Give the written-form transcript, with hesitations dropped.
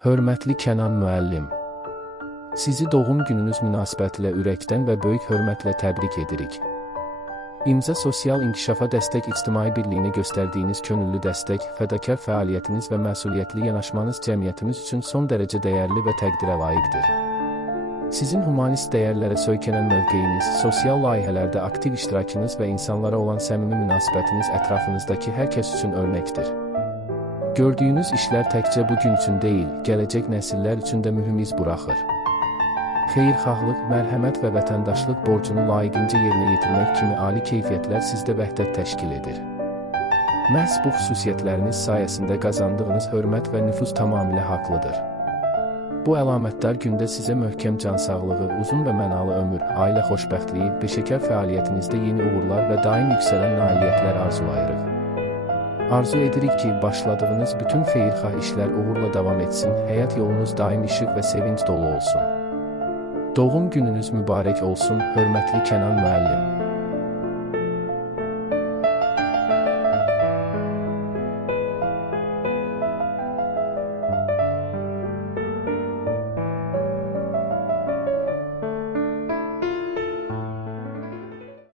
Hörmətli Kənan müəllim, sizi doğum gününüz münasibətilə ürəkdən və böyük hörmətlə təbrik edirik. İmza sosial inkişafa dəstək ictimai birliyinə göstərdiyiniz könüllü dəstək, fədakar fəaliyyətiniz və məsuliyyətli yanaşmanız cəmiyyətimiz üçün son dərəcə dəyərli və təqdirə layiqdir. Sizin humanist dəyərlərə söykənən mövqeyiniz, sosial layihələrdə aktiv iştirakınız və insanlara olan səmimi münasibətiniz ətrafınızdakı hər kəs üçün örnəkdir. Gördüyünüz işlər təkcə bugün üçün deyil, gələcək nəsillər üçün də mühüm iz buraxır. Xeyirxahlıq, mərhəmət və vətəndaşlıq borcunu layiqincə yerinə yetirmək kimi ali keyfiyyətlər sizdə vəhdət təşkil edir. Məhz bu xüsusiyyətləriniz sayəsində qazandığınız hörmət və nüfuz tamamilə haqlıdır. Bu əlamətdar gündə sizə möhkəm can sağlığı, uzun və mənalı ömür, ailə xoşbəxtliyi, peşəkar fəaliyyətinizdə yeni uğurlar və daim yüksələn nailiyyətlər arzulayırıq. Arzu edirik ki, başladığınız bütün xeyirxah işlər uğurla davam etsin, həyat yolunuz daim işıq və sevinc dolu olsun. Doğum gününüz mübarək olsun, hörmətli Kənan müəllim.